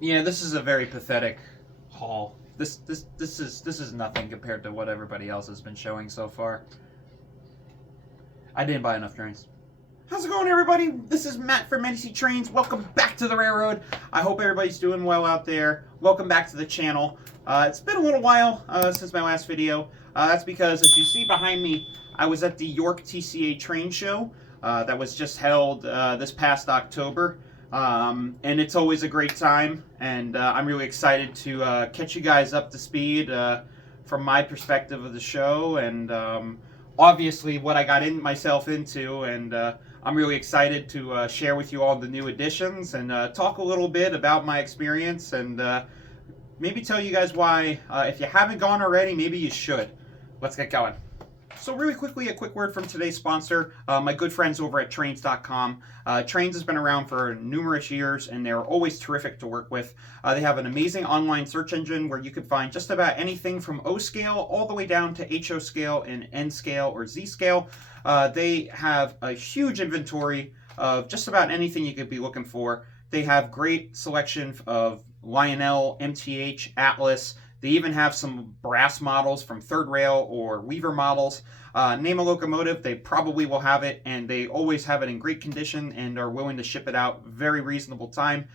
Yeah, this is a very pathetic haul. This is nothing compared to what everybody else has been showing so far. I didn't buy enough trains. How's it going, everybody? This is Matt from NC Trains. Welcome back to the railroad. I hope everybody's doing well out there. Welcome back to the channel. It's been a little while since my last video. That's because, as you see behind me, I was at the York TCA train show that was just held this past October. And it's always a great time, and I'm really excited to catch you guys up to speed from my perspective of the show, and obviously what I got myself into, and I'm really excited to share with you all the new additions and talk a little bit about my experience, and maybe tell you guys why, if you haven't gone already, maybe you should. Let's get going. So really quickly, a quick word from today's sponsor, my good friends over at Trains.com. Trains has been around for numerous years, and they're always terrific to work with. They have an amazing online search engine where you can find just about anything from O scale all the way down to HO scale and N scale or Z scale. They have a huge inventory of just about anything you could be looking for. They have great selection of Lionel, MTH, Atlas. They even have some brass models from Third Rail or Weaver models. Name a locomotive, they probably will have it, and they always have it in great condition and are willing to ship it out very reasonable time.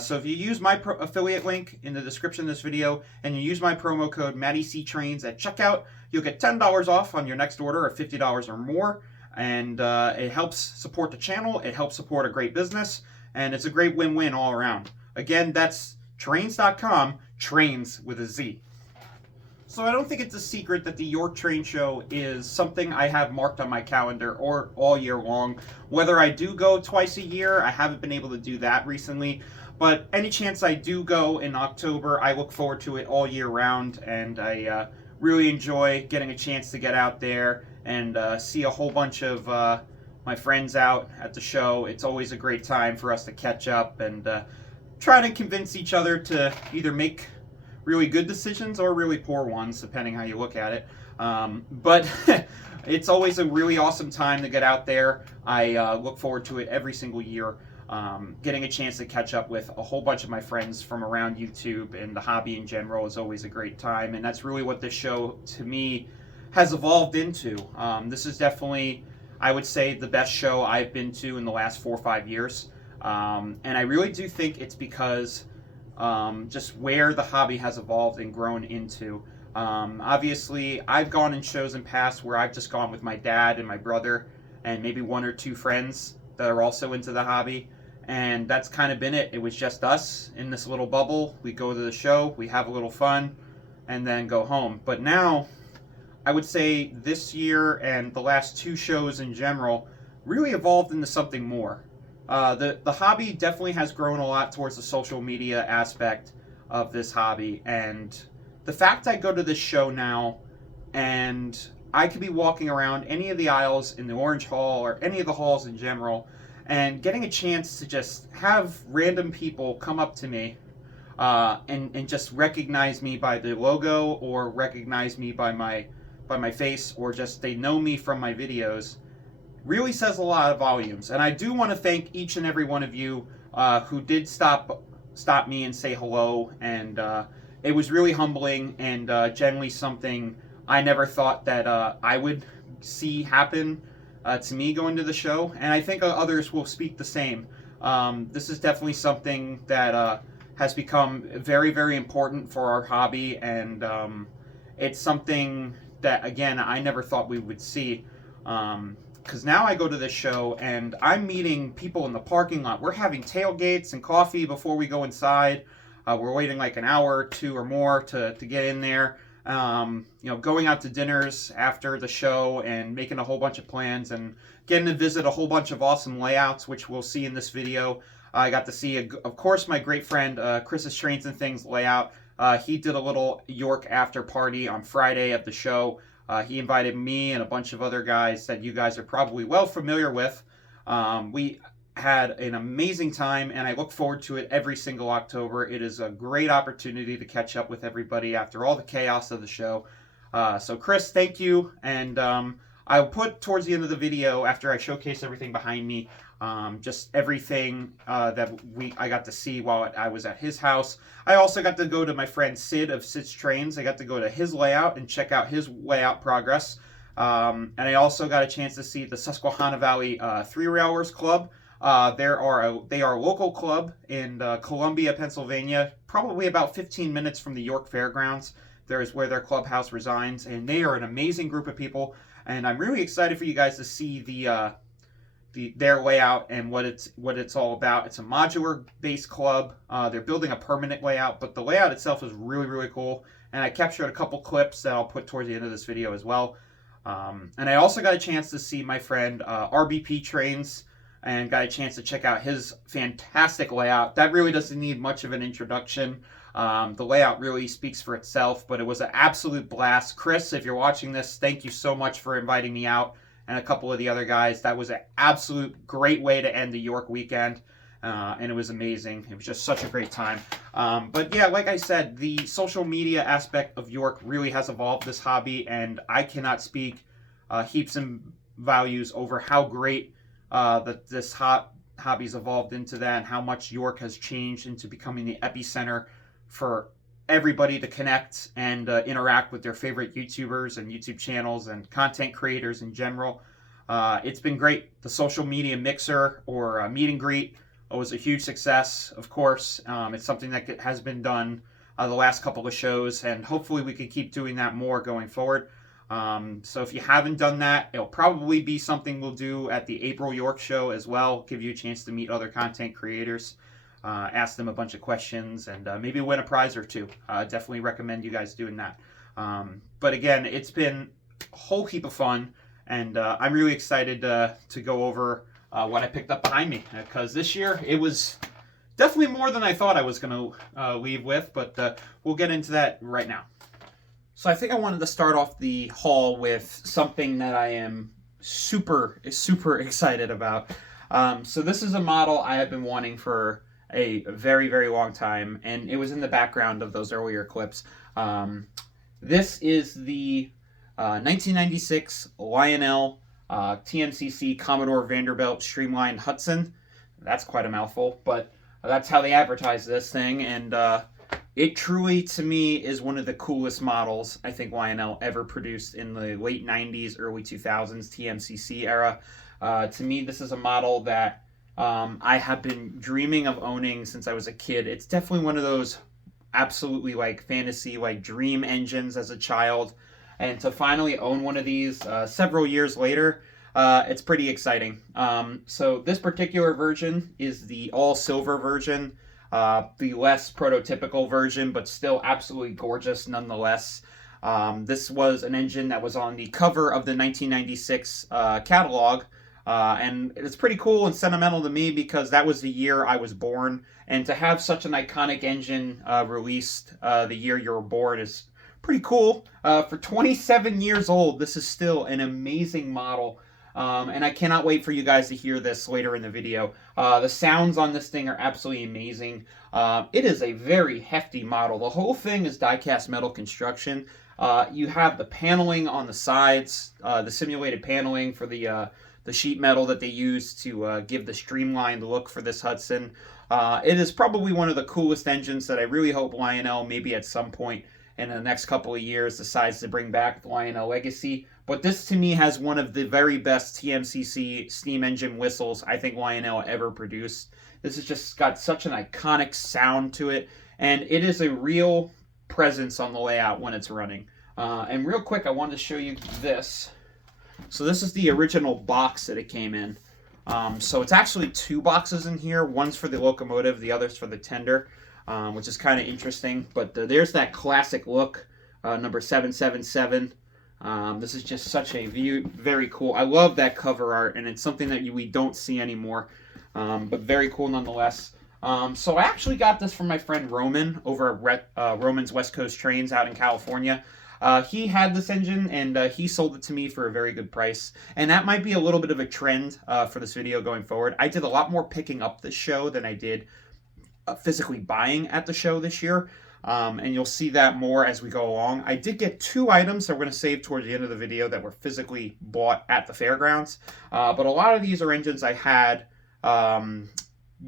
So if you use my affiliate link in the description of this video and you use my promo code MATTYCTrains at checkout, you'll get $10 off on your next order of $50 or more. And it helps support the channel, it helps support a great business, and it's a great win-win all around. Again, that's Trains.com, trains with a Z. So I don't think it's a secret that the York Train Show is something I have marked on my calendar or all year long. Whether I do go twice a year, I haven't been able to do that recently, but any chance I do go in October, I look forward to it all year round, and I really enjoy getting a chance to get out there and see a whole bunch of my friends out at the show. It's always a great time for us to catch up and try to convince each other to either make really good decisions or really poor ones, depending how you look at it. But it's always a really awesome time to get out there. I look forward to it every single year. Getting a chance to catch up with a whole bunch of my friends from around YouTube and the hobby in general is always a great time, and that's really what this show, to me, has evolved into. This is definitely, I would say, the best show I've been to in the last 4 or 5 years. And I really do think it's because just where the hobby has evolved and grown into. Obviously, I've gone in shows in past where I've just gone with my dad and my brother and maybe 1 or 2 friends that are also into the hobby. And that's kind of been it. It was just us in this little bubble. We go to the show, we have a little fun, and then go home. But now, I would say this year and the last 2 shows in general really evolved into something more. The hobby definitely has grown a lot towards the social media aspect of this hobby, and the fact I go to this show now and I could be walking around any of the aisles in the Orange Hall or any of the halls in general and getting a chance to just have random people come up to me and just recognize me by the logo or recognize me by my face, or just they know me from my videos, really says a lot of volumes. And I do want to thank each and every one of you who did stop me and say hello, and it was really humbling and generally something I never thought that I would see happen to me going to the show, and I think others will speak the same. This is definitely something that has become very, very important for our hobby, and it's something that, again, I never thought we would see. Because now I go to this show and I'm meeting people in the parking lot. We're having tailgates and coffee before we go inside. We're waiting like an hour or 2 or more to get in there. Going out to dinners after the show and making a whole bunch of plans and getting to visit a whole bunch of awesome layouts, which we'll see in this video. I got to see, of course, my great friend Chris's Trains and Things layout. He did a little York after party on Friday at the show. He invited me and a bunch of other guys that you guys are probably well familiar with. We had an amazing time, and I look forward to it every single October. It is a great opportunity to catch up with everybody after all the chaos of the show. So Chris, thank you, and I'll put towards the end of the video, after I showcase everything behind me, just everything that I got to see while I was at his house. I also got to go to my friend Sid of Sid's Trains. I got to go to his layout and check out his layout progress. And I also got a chance to see the Susquehanna Valley Three Railers Club. They are a local club in Columbia, Pennsylvania, probably about 15 minutes from the York Fairgrounds. There is where their clubhouse resides, and they are an amazing group of people. And I'm really excited for you guys to see their layout and what it's all about. It's a modular based club. They're building a permanent layout, but the layout itself is really, really cool. And I captured a couple clips that I'll put towards the end of this video as well. And I also got a chance to see my friend RBP Trains, and got a chance to check out his fantastic layout. That really doesn't need much of an introduction. The layout really speaks for itself, but it was an absolute blast. Chris, if you're watching this, thank you so much for inviting me out, and a couple of the other guys. That was an absolute great way to end the York weekend, and it was amazing. It was just such a great time. But yeah, like I said, the social media aspect of York really has evolved this hobby, and I cannot speak heaps and values over how great that this hobby's evolved into that, and how much York has changed into becoming the epicenter for everybody to connect and interact with their favorite YouTubers and YouTube channels and content creators in general. It's been great. The social media mixer or meet and greet was a huge success, of course. It's something that has been done the last couple of shows, and hopefully we can keep doing that more going forward. So if you haven't done that, it'll probably be something we'll do at the April York show as well. Give you a chance to meet other content creators, ask them a bunch of questions, and maybe win a prize or two. Definitely recommend you guys doing that. But again, it's been a whole heap of fun, and I'm really excited to go over what I picked up behind me, because this year it was definitely more than I thought I was going to leave with, but we'll get into that right now. So I think I wanted to start off the haul with something that I am super excited about. So this is a model I have been wanting for a very, very long time, and it was in the background of those earlier clips. This is the 1996 Lionel TMCC Commodore Vanderbilt Streamlined Hudson. That's quite a mouthful, but that's how they advertise this thing, and it truly, to me, is one of the coolest models I think Lionel ever produced in the late 90s, early 2000s TMCC era. To me, this is a model that I have been dreaming of owning since I was a kid. It's definitely one of those absolutely fantasy, dream engines as a child. And to finally own one of these several years later, it's pretty exciting. So this particular version is the all-silver version. The less prototypical version, but still absolutely gorgeous nonetheless. This was an engine that was on the cover of the 1996 catalog, and it's pretty cool and sentimental to me because that was the year I was born, and to have such an iconic engine released the year you were born is pretty cool. For 27 years old, this is still an amazing model. And I cannot wait for you guys to hear this later in the video. The sounds on this thing are absolutely amazing. It is a very hefty model. The whole thing is die-cast metal construction. You have the paneling on the sides, the simulated paneling for the sheet metal that they use to give the streamlined look for this Hudson. It is probably one of the coolest engines that I really hope Lionel, maybe at some point in the next couple of years, decides to bring back the Lionel legacy. But this, to me, has one of the very best TMCC steam engine whistles I think Lionel ever produced. This has just got such an iconic sound to it, and it is a real presence on the layout when it's running. And real quick, I wanted to show you this. So this is the original box that it came in. So it's actually two boxes in here. One's for the locomotive, the other's for the tender, which is kind of interesting. But there's that classic look, number 777. This is just such a very cool. I love that cover art, and it's something that we don't see anymore, but very cool nonetheless. So I actually got this from my friend Roman over at Roman's West Coast Trains out in California. He had this engine, and he sold it to me for a very good price, and that might be a little bit of a trend for this video going forward. I did a lot more picking up this show than I did physically buying at the show this year. And you'll see that more as we go along. I did get 2 items that we're going to save towards the end of the video that were physically bought at the fairgrounds. But a lot of these are engines I had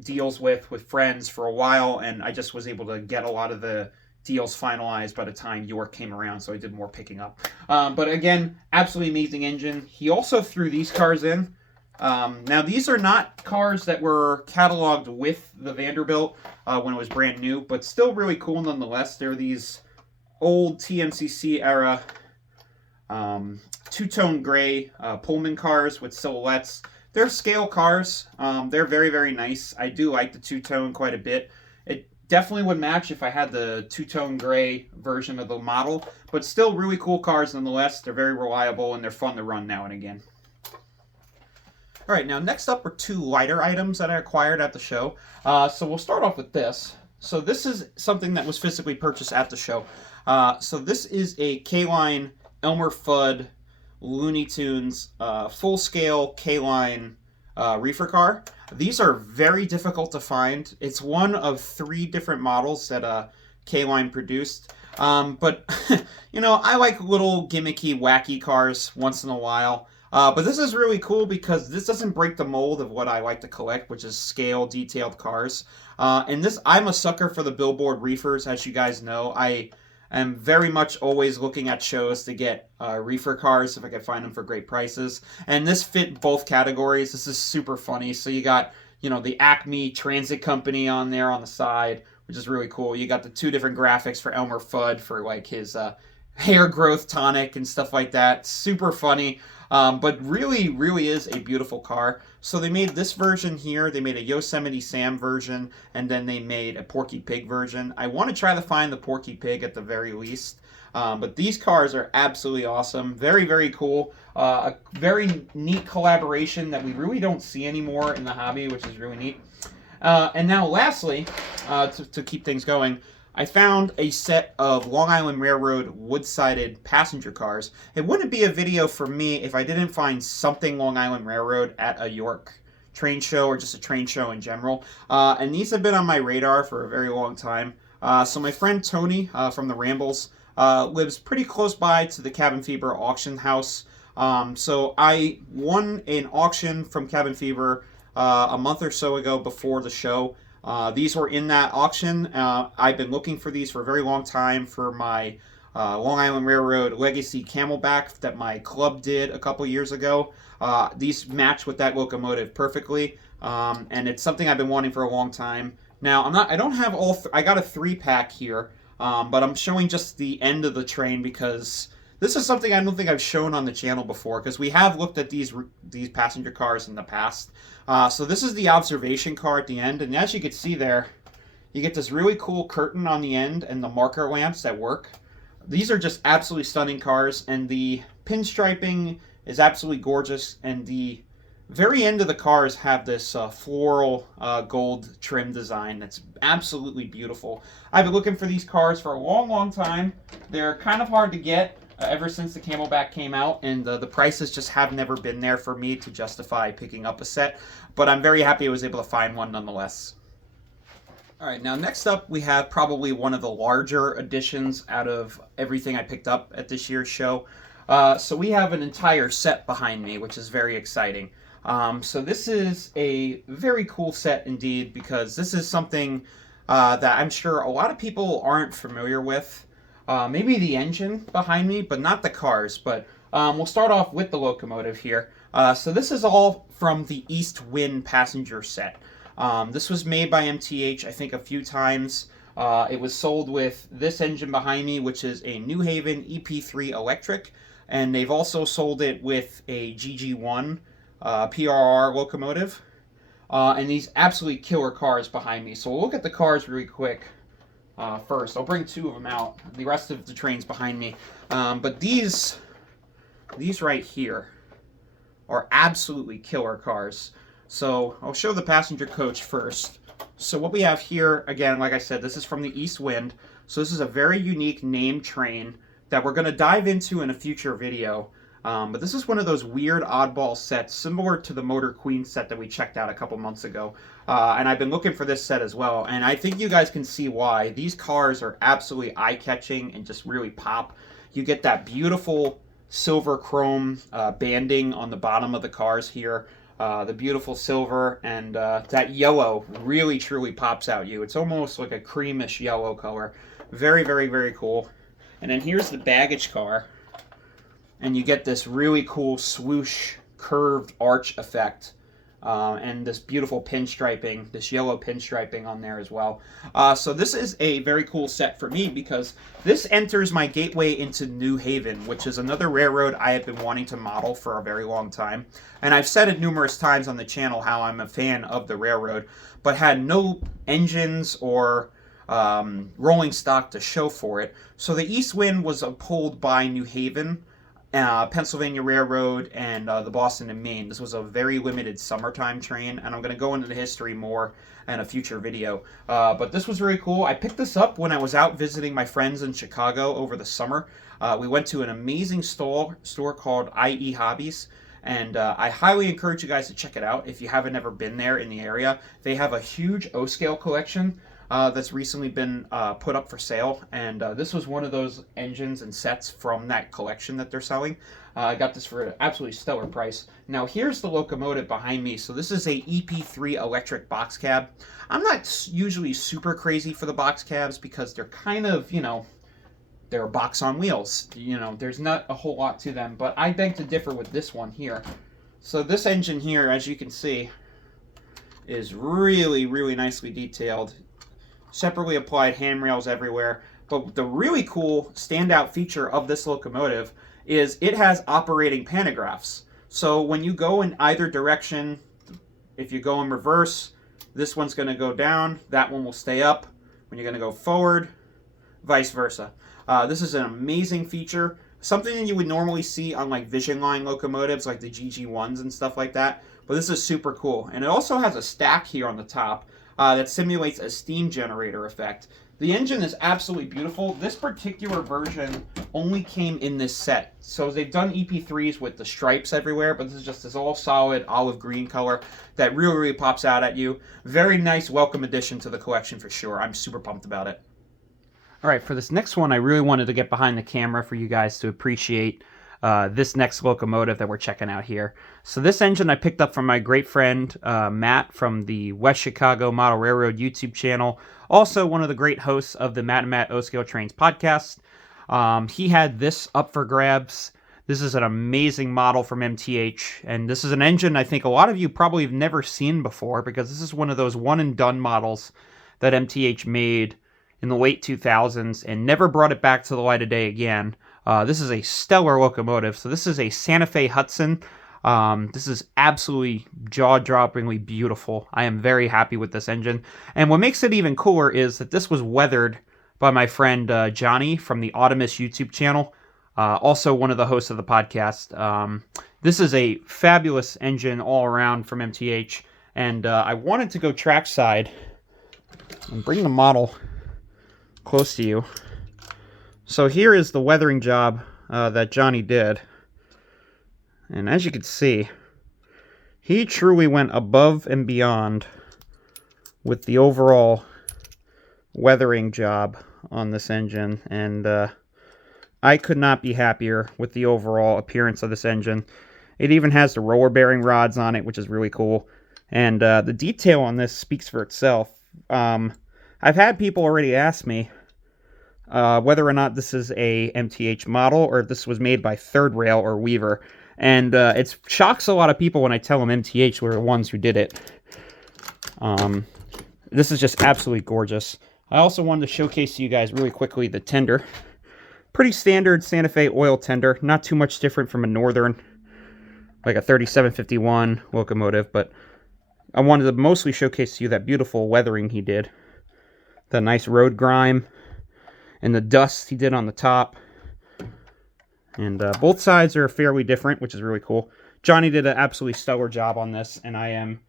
deals with friends for a while, and I just was able to get a lot of the deals finalized by the time York came around, so I did more picking up. But again, absolutely amazing engine. He also threw these cars in. Now, these are not cars that were cataloged with the Vanderbilt when it was brand new, but still really cool nonetheless. They're these old TMCC era two-tone gray Pullman cars with silhouettes. They're scale cars. They're very, very nice. I do like the two-tone quite a bit. It definitely would match if I had the two-tone gray version of the model, but still really cool cars nonetheless. They're very reliable, and they're fun to run now and again. All right, now next up are 2 lighter items that I acquired at the show. So we'll start off with this. So this is something that was physically purchased at the show. So this is a K-Line Elmer Fudd Looney Tunes full-scale K-Line reefer car. These are very difficult to find. It's one of 3 different models that K-Line produced. But, you know, I like little gimmicky, wacky cars once in a while. But this is really cool because this doesn't break the mold of what I like to collect, which is scale, detailed cars. And this, I'm a sucker for the billboard reefers, as you guys know. I am very much always looking at shows to get reefer cars if I can find them for great prices. And this fit both categories. This is super funny. So you got, you know, the Acme Transit Company on there on the side, which is really cool. You got the 2 different graphics for Elmer Fudd for like his hair growth tonic and stuff like that. Super funny. But really, really is a beautiful car. So they made this version here. They made a Yosemite Sam version, and then they made a Porky Pig version. I want to try to find the Porky Pig at the very least. But these cars are absolutely awesome. Very, very cool. A very neat collaboration that we really don't see anymore in the hobby, which is really neat. And now lastly, to keep things going, I found a set of Long Island Railroad wood-sided passenger cars. It wouldn't be a video for me if I didn't find something Long Island Railroad at a York train show or just a train show in general. And these have been on my radar for a very long time. So my friend Tony from the Rambles lives pretty close by to the Cabin Fever auction house. So I won an auction from Cabin Fever a month or so ago before the show. These were in that auction. I've been looking for these for a very long time for my Long Island Railroad Legacy Camelback that my club did a couple years ago. These match with that locomotive perfectly, and it's something I've been wanting for a long time. Now, I don't have all, I got a 3-pack here, but I'm showing just the end of the train because this is something I don't think I've shown on the channel before, because we have looked at these passenger cars in the past. So this is the observation car at the end, and as you can see there, you get this really cool curtain on the end and the marker lamps that work. These are just absolutely stunning cars, and the pinstriping is absolutely gorgeous, and the very end of the cars have this floral gold trim design that's absolutely beautiful. I've been looking for these cars for a long, long time. They're kind of hard to get ever since the Camelback came out, and the prices just have never been there for me to justify picking up a set, but I'm very happy I was able to find one nonetheless. Alright, now next up we have probably one of the larger additions out of everything I picked up at this year's show. So we have an entire set behind me, which is very exciting. So this is a very cool set indeed, because this is something that I'm sure a lot of people aren't familiar with. Maybe the engine behind me, but not the cars. But we'll start off with the locomotive here. So this is all from the East Wind passenger set. This was made by MTH, I think, a few times. It was sold with this engine behind me, which is a New Haven EP3 electric. And they've also sold it with a GG1 PRR locomotive. And these absolutely killer cars behind me. So we'll look at the cars really quick. First, I'll bring 2 of them out. The rest of the train's behind me. But these right here are absolutely killer cars. So I'll show the passenger coach first. So what we have here, again, like I said, this is from the East Wind. So this is a very unique named train that we're going to dive into in a future video. But this is one of those weird oddball sets, similar to the Motor Queen set that we checked out a couple months ago. And I've been looking for this set as well. And I think you guys can see why. These cars are absolutely eye-catching and just really pop. You get that beautiful silver chrome banding on the bottom of the cars here. The beautiful silver, and that yellow really truly pops out you. It's almost like a creamish yellow color. Very, very, very cool. And then here's the baggage car. And you get this really cool swoosh curved arch effect. And this beautiful pinstriping, this yellow pinstriping on there as well. So this is a very cool set for me because this enters my gateway into New Haven, which is another railroad I have been wanting to model for a very long time. And I've said it numerous times on the channel how I'm a fan of the railroad, but had no engines or rolling stock to show for it. So the East Wind was pulled by New Haven, Pennsylvania Railroad, and the Boston and Maine. This was a very limited summertime train, and I'm going to go into the history more in a future video. But this was really cool. I picked this up when I was out visiting my friends in Chicago over the summer. We went to an amazing store called IE Hobbies, and I highly encourage you guys to check it out if you haven't ever been there in the area. They have a huge O-scale collection that's recently been put up for sale, and this was one of those engines and sets from that collection that they're selling. I got this for an absolutely stellar price. Now here's the locomotive behind me. So this is a EP3 electric box cab. I'm not usually super crazy for the box cabs because they're kind of, you know, they're a box on wheels. You know, there's not a whole lot to them, but I beg to differ with this one here. So this engine here, as you can see, is really, really nicely detailed. Separately applied handrails everywhere. But the really cool standout feature of this locomotive is it has operating pantographs. So when you go in either direction, if you go in reverse, this one's going to go down, that one will stay up. When you're going to go forward, vice versa. This is an amazing feature. Something that you would normally see on like Vision Line locomotives like the GG1s and stuff like that. But this is super cool. And it also has a stack here on the top that simulates a steam generator effect. The engine is absolutely beautiful. This particular version only came in this set. So they've done EP3s with the stripes everywhere, but this is just this all solid olive green color that really, really pops out at you. Very nice welcome addition to the collection for sure. I'm super pumped about it. All right, for this next one, I really wanted to get behind the camera for you guys to appreciate this next locomotive that we're checking out here. So this engine I picked up from my great friend Matt from the West Chicago Model Railroad YouTube channel. Also one of the great hosts of the Matt and Matt O-Scale Trains podcast. He had this up for grabs. This is an amazing model from MTH, and this is an engine I think a lot of you probably have never seen before because this is one of those one and done models that MTH made in the late 2000s and never brought it back to the light of day again. This is a stellar locomotive. So this is a Santa Fe Hudson. This is absolutely jaw-droppingly beautiful. I am very happy with this engine. And what makes it even cooler is that this was weathered by my friend Johnny from the Automus YouTube channel. Also one of the hosts of the podcast. This is a fabulous engine all around from MTH. And I wanted to go trackside and bring the model close to you. So here is the weathering job that Johnny did. And as you can see, he truly went above and beyond with the overall weathering job on this engine. And I could not be happier with the overall appearance of this engine. It even has the roller bearing rods on it, which is really cool. And the detail on this speaks for itself. I've had people already ask me whether or not this is a MTH model or if this was made by Third Rail or Weaver. And it shocks a lot of people when I tell them MTH were the ones who did it. This is just absolutely gorgeous. I also wanted to showcase to you guys really quickly the tender. Pretty standard Santa Fe oil tender. Not too much different from a Northern, like a 3751 locomotive. But I wanted to mostly showcase to you that beautiful weathering he did. The nice road grime and the dust he did on the top. And both sides are fairly different, which is really cool. Johnny did an absolutely stellar job on this, and I am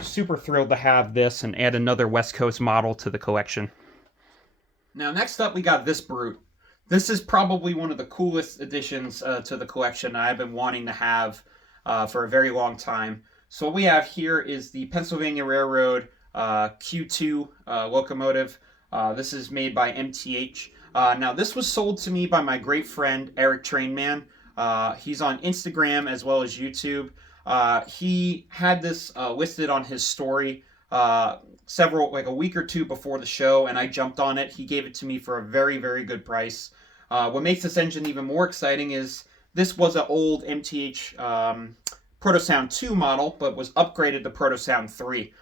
super thrilled to have this and add another West Coast model to the collection. Now, next up, we got this brute. This is probably one of the coolest additions to the collection I've been wanting to have for a very long time. So what we have here is the Pennsylvania Railroad Q2 locomotive. This is made by MTH. Now this was sold to me by my great friend Eric Trainman. He's on Instagram as well as YouTube. He had this listed on his story like a week or two before the show, and I jumped on it. He gave it to me for a very, very good price. What makes this engine even more exciting is this was an old MTH Protosound 2 model, but was upgraded to Protosound 3,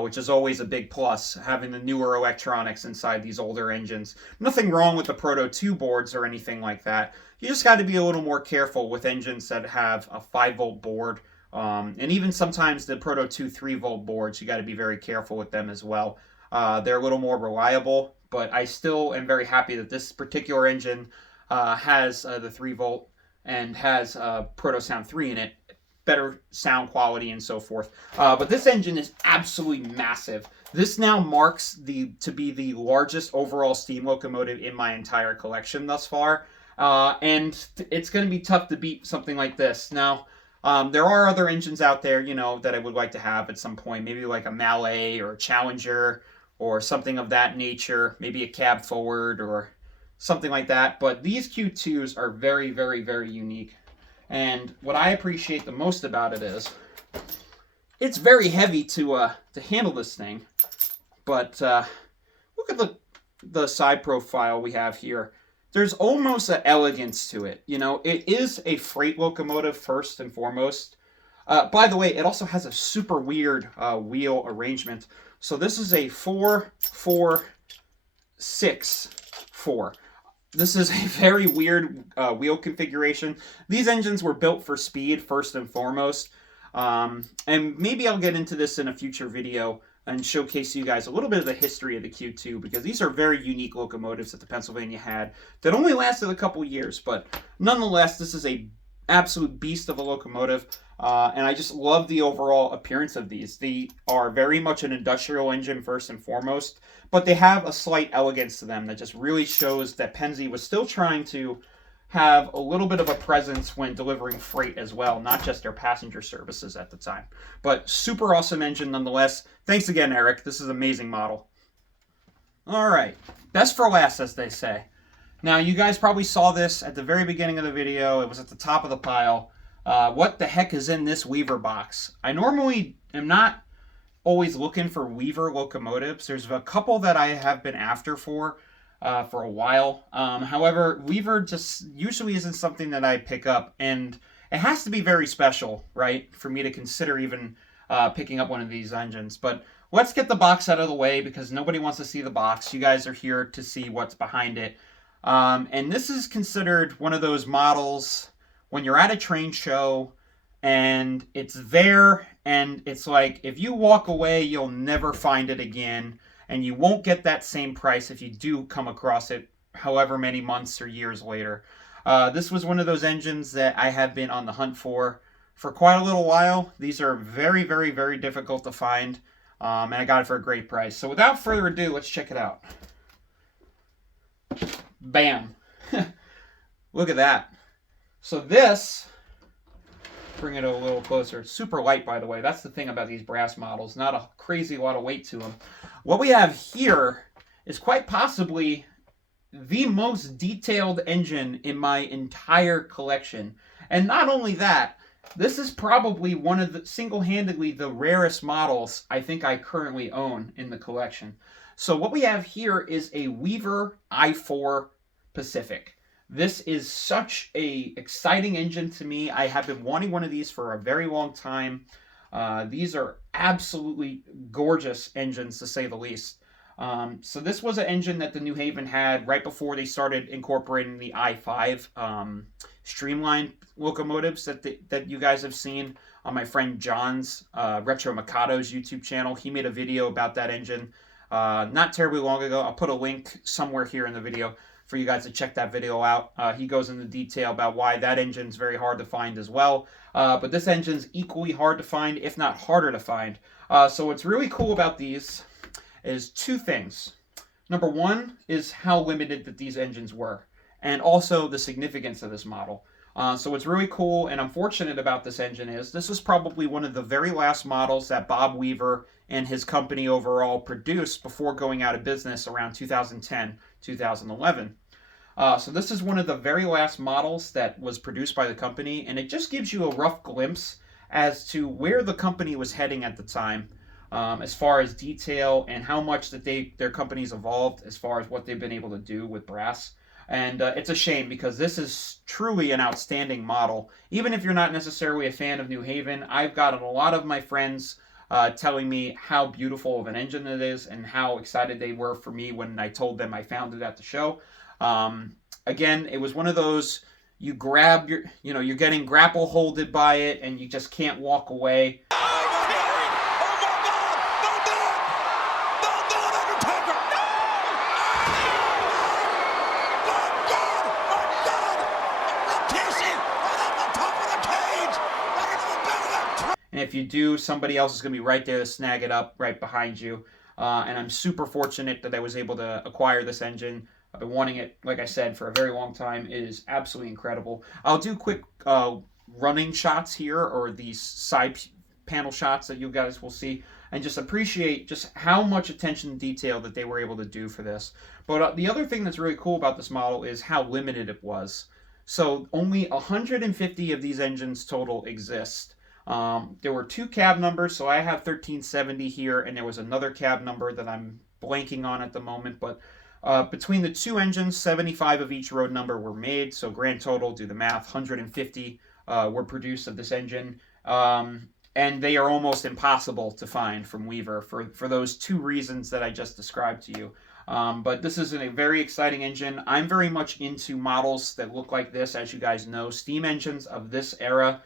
which is always a big plus, having the newer electronics inside these older engines. Nothing wrong with the Proto 2 boards or anything like that. You just got to be a little more careful with engines that have a 5-volt board. And even sometimes the Proto 2 3-volt boards, you got to be very careful with them as well. They're a little more reliable, but I still am very happy that this particular engine has the 3-volt and has Proto Sound 3 in it. Better sound quality and so forth. But this engine is absolutely massive. This now marks to be the largest overall steam locomotive in my entire collection thus far. And it's going to be tough to beat something like this. Now, there are other engines out there, you know, that I would like to have at some point. Maybe like a Mallet or a Challenger or something of that nature. Maybe a cab forward or something like that. But these Q2s are very, very, very unique. And what I appreciate the most about it is it's very heavy to handle this thing. But look at the side profile we have here. There's almost an elegance to it. You know, it is a freight locomotive first and foremost. By the way, it also has a super weird wheel arrangement. So this is a 4-4-6-4. This is a very weird wheel configuration. These engines were built for speed first and foremost. And maybe I'll get into this in a future video and showcase you guys a little bit of the history of the Q2, because these are very unique locomotives that the Pennsylvania had that only lasted a couple years, but nonetheless, this is a absolute beast of a locomotive, and I just love the overall appearance of these. They are very much an industrial engine first and foremost, but they have a slight elegance to them that just really shows that Pennsy was still trying to have a little bit of a presence when delivering freight as well, not just their passenger services at the time. But super awesome engine nonetheless. Thanks again, Eric. This is an amazing model. All right, best for last, as they say. Now, you guys probably saw this at the very beginning of the video. It was at the top of the pile. What the heck is in this Weaver box? I normally am not always looking for Weaver locomotives. There's a couple that I have been after for a while. However, Weaver just usually isn't something that I pick up, and it has to be very special, right, for me to consider even picking up one of these engines. But let's get the box out of the way, because nobody wants to see the box. You guys are here to see what's behind it. And this is considered one of those models when you're at a train show and it's there, and it's like, if you walk away, you'll never find it again. And you won't get that same price if you do come across it however many months or years later. This was one of those engines that I have been on the hunt for quite a little while. These are very, very, very difficult to find, and I got it for a great price. So without further ado, let's check it out. Bam. Look at that. So this, bring it a little closer. It's super light, by the way. That's the thing about these brass models. Not a crazy lot of weight to them. What we have here is quite possibly the most detailed engine in my entire collection. And not only that, this is probably one of the single-handedly the rarest models I think I currently own in the collection. So what we have here is a Weaver I4 Pacific. This is such a exciting engine to me. I have been wanting one of these for a very long time. These are absolutely gorgeous engines, to say the least. So this was an engine that the New Haven had right before they started incorporating the I5 streamlined locomotives that you guys have seen on my friend John's Retro Mikado's YouTube channel. He made a video about that engine not terribly long ago. I'll put a link somewhere here in the video for you guys to check that video out. He goes into detail about why that engine's very hard to find as well. But this engine's equally hard to find, if not harder to find. So what's really cool about these is two things. Number one is how limited that these engines were. and also the significance of this model. So what's really cool and unfortunate about this engine is this is probably one of the very last models that Bob Weaver and his company overall produced before going out of business around 2010, 2011. So this is one of the very last models that was produced by the company, and it just gives you a rough glimpse as to where the company was heading at the time, as far as detail and how much that their company's evolved as far as what they've been able to do with brass. And it's a shame because this is truly an outstanding model. Even if you're not necessarily a fan of New Haven, I've gotten a lot of my friends telling me how beautiful of an engine it is and how excited they were for me when I told them I found it at the show. Again, it was one of those, you grab you're getting grapple holded by it and you just can't walk away. And if you do, somebody else is going to be right there to snag it up right behind you. And I'm super fortunate that I was able to acquire this engine. I've been wanting it, like I said, for a very long time. It is absolutely incredible. I'll do quick running shots here, or these side panel shots that you guys will see, and just appreciate just how much attention to detail that they were able to do for this. But the other thing that's really cool about this model is how limited it was. So only 150 of these engines total exist. There were 2 cab numbers, so I have 1370 here, and there was another cab number that I'm blanking on at the moment, but between the 2 engines, 75 of each road number were made, so grand total, do the math, 150 were produced of this engine, and they are almost impossible to find from Weaver for those 2 reasons that I just described to you. But this is a very exciting engine. I'm very much into models that look like this, as you guys know. Steam engines of this era,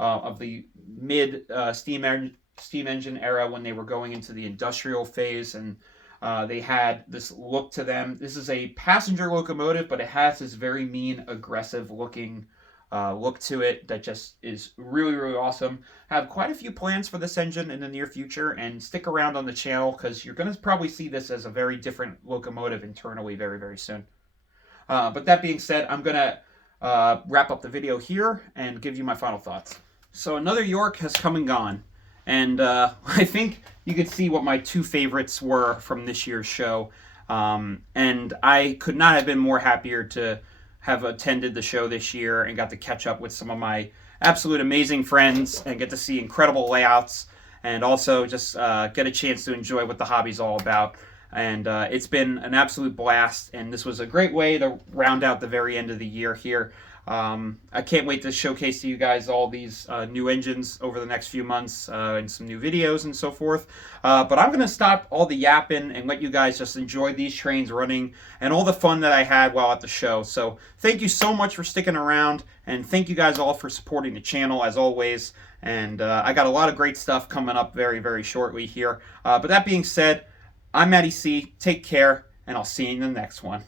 of the mid steam engine era, when they were going into the industrial phase, and they had this look to them. This is a passenger locomotive, but it has this very mean, aggressive looking look to it that just is really, really awesome. I have quite a few plans for this engine in the near future, and stick around on the channel because you're going to probably see this as a very different locomotive internally very, very soon. But that being said, I'm going to wrap up the video here and give you my final thoughts. So another York has come and gone, and I think you could see what my 2 favorites were from this year's show, and I could not have been more happier to have attended the show this year and got to catch up with some of my absolute amazing friends and get to see incredible layouts, and also just get a chance to enjoy what the hobby's all about. And it's been an absolute blast, and this was a great way to round out the very end of the year here. I can't wait to showcase to you guys all these new engines over the next few months, and some new videos and so forth. But I'm going to stop all the yapping and let you guys just enjoy these trains running and all the fun that I had while at the show. So thank you so much for sticking around, and thank you guys all for supporting the channel as always. And I got a lot of great stuff coming up very, very shortly here. But that being said, I'm Matty C. Take care, and I'll see you in the next one.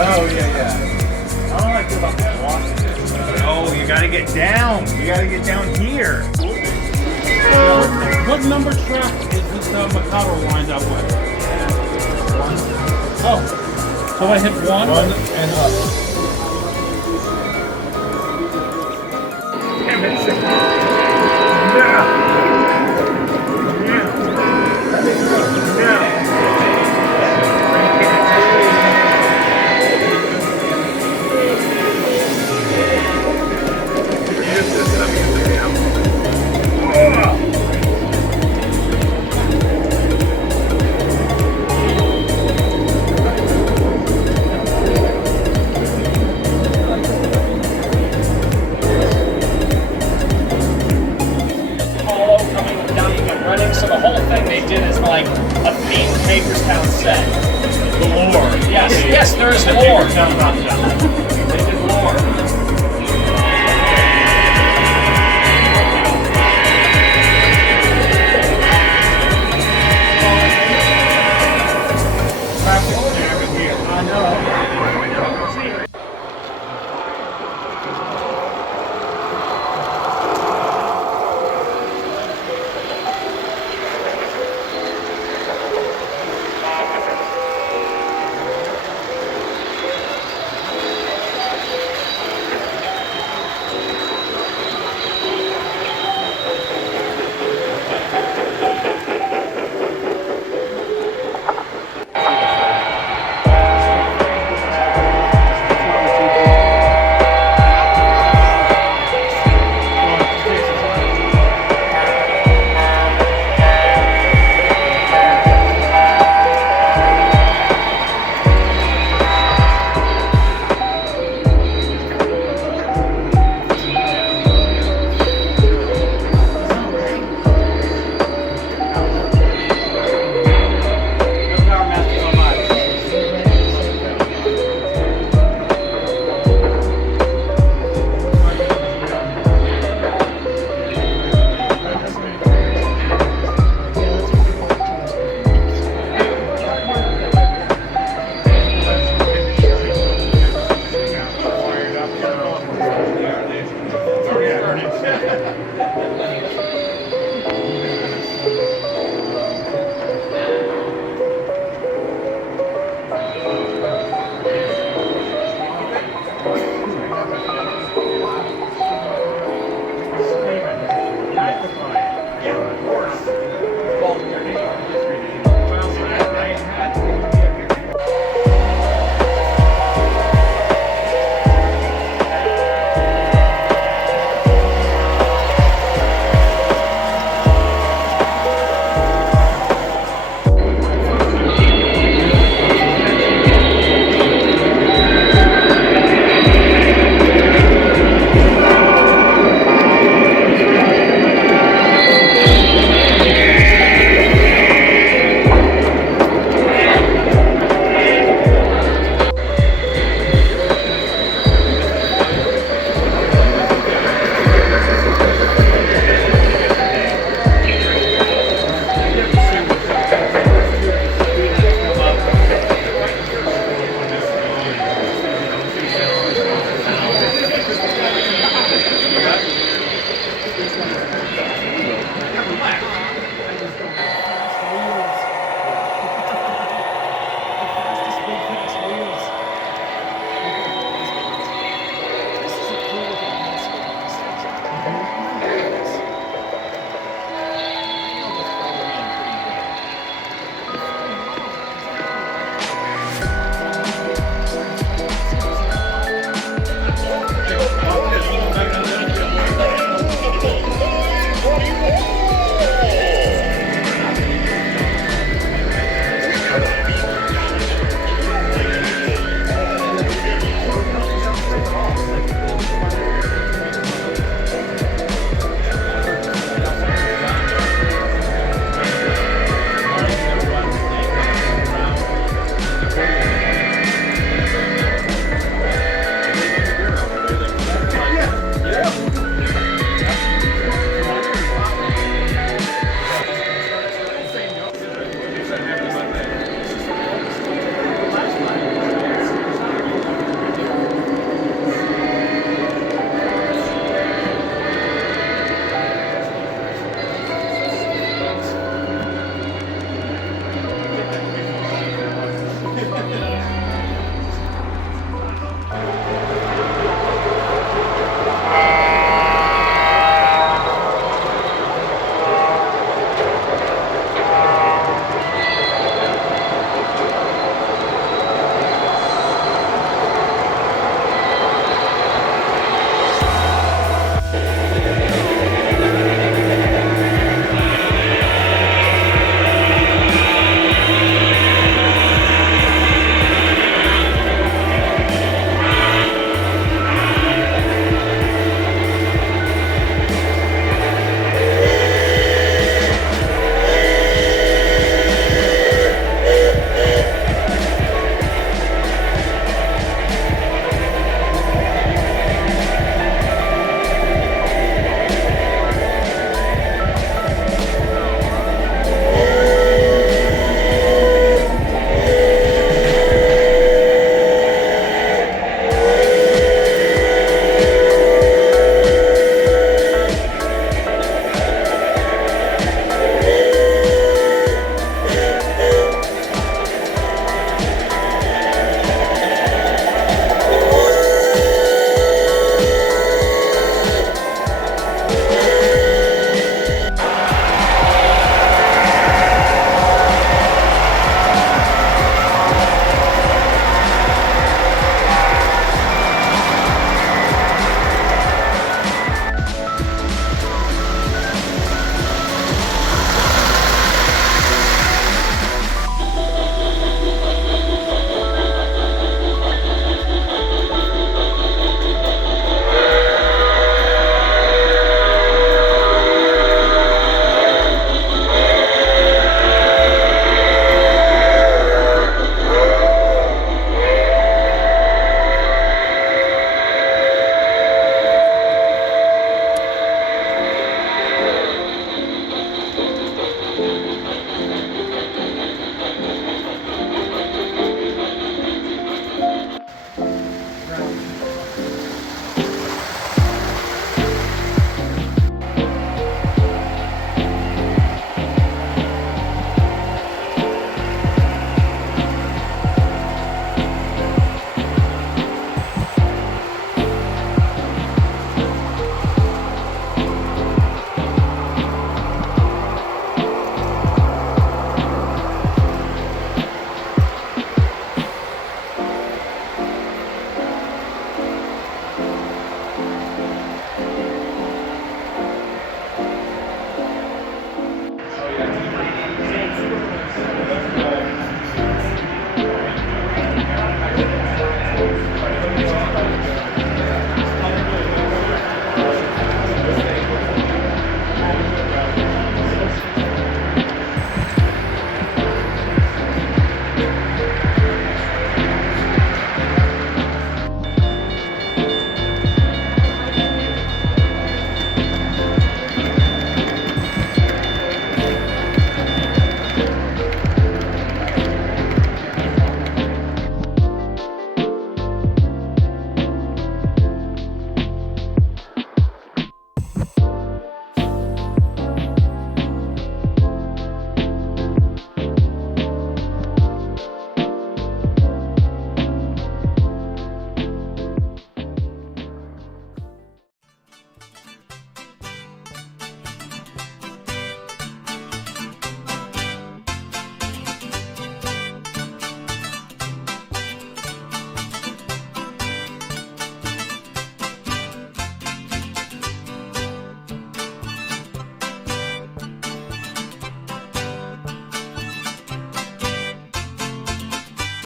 Oh, yeah. I don't like about Washington. Oh, you gotta get down. You gotta get down here. What number track is this Mikado lined up with? Oh, so I hit one? One and up. Damn it. So the whole thing they did is like a themed Hagerstown set. The lore. Yes, there is lore. They did lore.